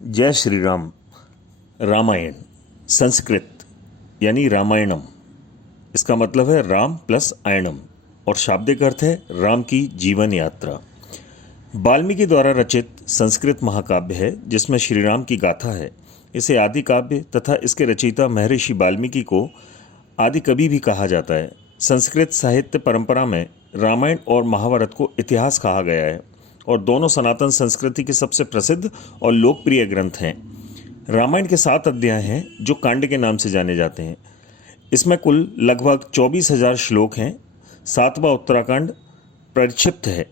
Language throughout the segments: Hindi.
जय श्री राम। रामायण संस्कृत यानी रामायणम, इसका मतलब है राम प्लस आयणम और शाब्दिक अर्थ है राम की जीवन यात्रा। वाल्मीकि द्वारा रचित संस्कृत महाकाव्य है जिसमें श्री राम की गाथा है। इसे आदि काव्य तथा इसके रचयिता महर्षि वाल्मीकि को आदि कवि भी कहा जाता है। संस्कृत साहित्य परंपरा में रामायण और महाभारत को इतिहास कहा गया है और दोनों सनातन संस्कृति के सबसे प्रसिद्ध और लोकप्रिय ग्रंथ हैं। रामायण के 7 अध्याय हैं जो कांड के नाम से जाने जाते हैं। इसमें कुल लगभग 24,000 श्लोक हैं। 7वां उत्तराखंड प्रक्षिप्त है।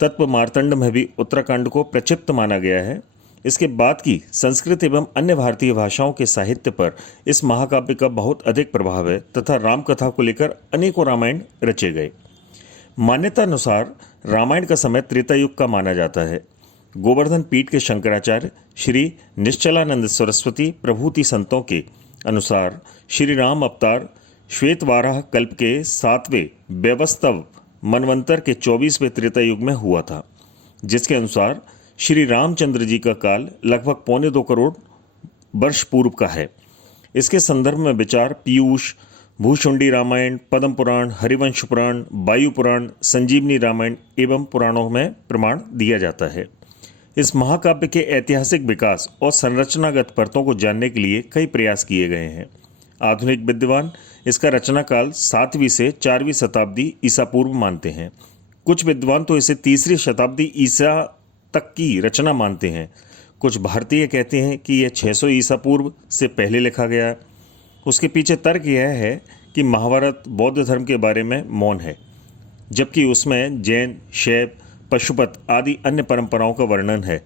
तत्व मार्तंड में भी उत्तराखंड को प्रक्षिप्त माना गया है। इसके बाद की संस्कृत एवं अन्य भारतीय भाषाओं के साहित्य पर इस महाकाव्य का बहुत अधिक प्रभाव है तथा राम कथा को लेकर अनेकों रामायण रचे गए। मान्यता अनुसार रामायण का समय त्रेता युग का माना जाता है। गोवर्धन पीठ के शंकराचार्य श्री निश्चलानंद सरस्वती प्रभूति संतों के अनुसार श्री राम अवतार श्वेतवाराह कल्प के 7वें व्यवस्तव मनवंतर के 24वें त्रेता युग में हुआ था, जिसके अनुसार श्री रामचंद्र जी का काल लगभग 2.25 करोड़ वर्ष पूर्व का है। इसके संदर्भ में विचार पीयूष, भूषुंडी रामायण, पद्म पुराण, हरिवंश पुराण, वायु पुराण, संजीवनी रामायण एवं पुराणों में प्रमाण दिया जाता है। इस महाकाव्य के ऐतिहासिक विकास और संरचनागत परतों को जानने के लिए कई प्रयास किए गए हैं। आधुनिक विद्वान इसका रचना काल 7वीं से 4वीं शताब्दी ईसा पूर्व मानते हैं। कुछ विद्वान तो इसे 3री शताब्दी ईसा तक की रचना मानते हैं। कुछ भारतीय कहते हैं कि यह 600 ईसा पूर्व से पहले लिखा गया। उसके पीछे तर्क यह है कि महाभारत बौद्ध धर्म के बारे में मौन है, जबकि उसमें जैन, शैव, पशुपत आदि अन्य परंपराओं का वर्णन है।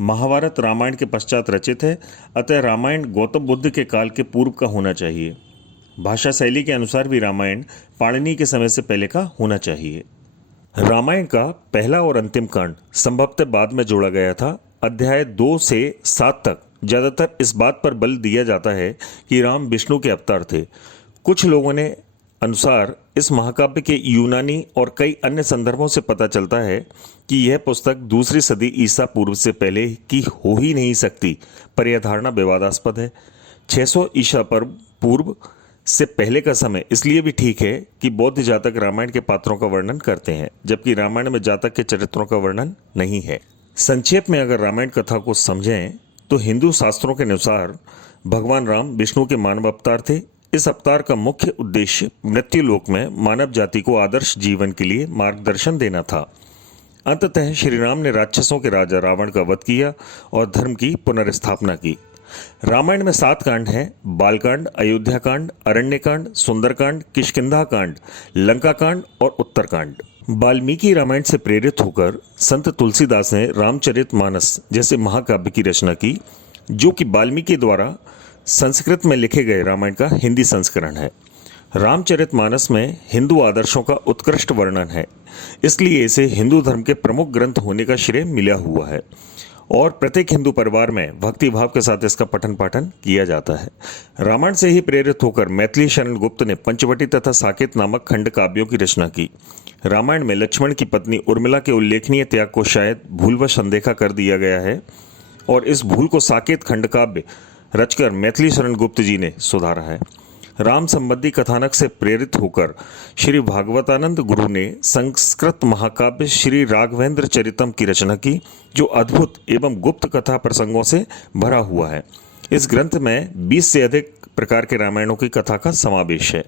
महाभारत रामायण के पश्चात रचित है, अतः रामायण गौतम बुद्ध के काल के पूर्व का होना चाहिए। भाषा शैली के अनुसार भी रामायण पाणिनि के समय से पहले का होना चाहिए। रामायण का पहला और अंतिम कांड संभवतः बाद में जोड़ा गया था। अध्याय 2 से 7 तक ज़्यादातर इस बात पर बल दिया जाता है कि राम विष्णु के अवतार थे। कुछ लोगों ने अनुसार इस महाकाव्य के यूनानी और कई अन्य संदर्भों से पता चलता है कि यह पुस्तक 2री सदी ईसा पूर्व से पहले की हो ही नहीं सकती, पर यह धारणा विवादास्पद है। 600 ईसा पूर्व से पहले का समय इसलिए भी ठीक है कि बौद्ध जातक रामायण के पात्रों का वर्णन करते हैं, जबकि रामायण में जातक के चरित्रों का वर्णन नहीं है। संक्षेप में अगर रामायण कथा को समझें तो हिंदू शास्त्रों के अनुसार भगवान राम विष्णु के मानव अवतार थे। इस अवतार का मुख्य उद्देश्य मृत्युलोक में मानव जाति को आदर्श जीवन के लिए मार्गदर्शन देना था। अंततः श्री राम ने राक्षसों के राजा रावण का वध किया और धर्म की पुनर्स्थापना की। रामायण में 7 कांड हैं: बालकांड, अयोध्या कांड, अरण्यकांड, सुंदरकांड, किष्किंधा कांड, लंका कांड और उत्तरकांड। वाल्मीकि रामायण से प्रेरित होकर संत तुलसीदास ने रामचरितमानस जैसे महाकाव्य की रचना की, जो कि वाल्मीकि द्वारा संस्कृत में लिखे गए रामायण का हिंदी संस्करण है। रामचरितमानस में हिंदू आदर्शों का उत्कृष्ट वर्णन है, इसलिए इसे हिंदू धर्म के प्रमुख ग्रंथ होने का श्रेय मिला हुआ है और प्रत्येक हिंदू परिवार में भक्ति भाव के साथ इसका पठन पाठन किया जाता है। रामायण से ही प्रेरित होकर मैथिली शरण गुप्त ने पंचवटी तथा साकेत नामक खंड काव्यों की रचना की। रामायण में लक्ष्मण की पत्नी उर्मिला के उल्लेखनीय त्याग को शायद भूलवश अनदेखा कर दिया गया है और इस भूल को साकेत खंड काव्य रचकर मैथिली शरण गुप्त जी ने सुधारा है। राम संबंधी कथानक से प्रेरित होकर श्री भागवतानंद गुरु ने संस्कृत महाकाव्य श्री राघवेंद्र चरितम की रचना की, जो अद्भुत एवं गुप्त कथा प्रसंगों से भरा हुआ है। इस ग्रंथ में 20 से अधिक प्रकार के रामायणों की कथा का समावेश है।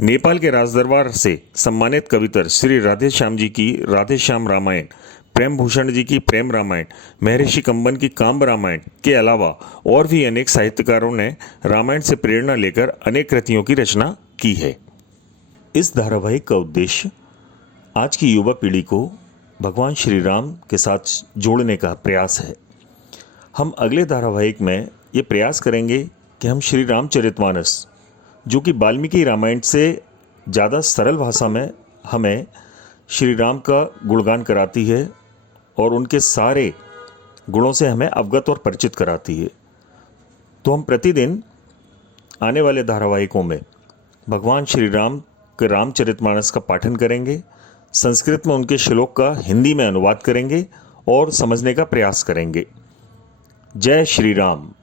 नेपाल के राजदरबार से सम्मानित कवितर श्री राधे श्याम जी की राधे श्याम रामायण, प्रेम भूषण जी की प्रेम रामायण, महर्षि कंबन की काम्ब रामायण के अलावा और भी अनेक साहित्यकारों ने रामायण से प्रेरणा लेकर अनेक कृतियों की रचना की है। इस धारावाहिक का उद्देश्य आज की युवा पीढ़ी को भगवान श्री राम के साथ जोड़ने का प्रयास है। हम अगले धारावाहिक में ये प्रयास करेंगे कि हम श्री रामचरितमानस, जो कि वाल्मीकि रामायण से ज़्यादा सरल भाषा में हमें श्री राम का गुणगान कराती है और उनके सारे गुणों से हमें अवगत और परिचित कराती है, तो हम प्रतिदिन आने वाले धारावाहिकों में भगवान श्री राम के रामचरितमानस का पाठन करेंगे, संस्कृत में उनके श्लोक का हिंदी में अनुवाद करेंगे और समझने का प्रयास करेंगे। जय श्री राम।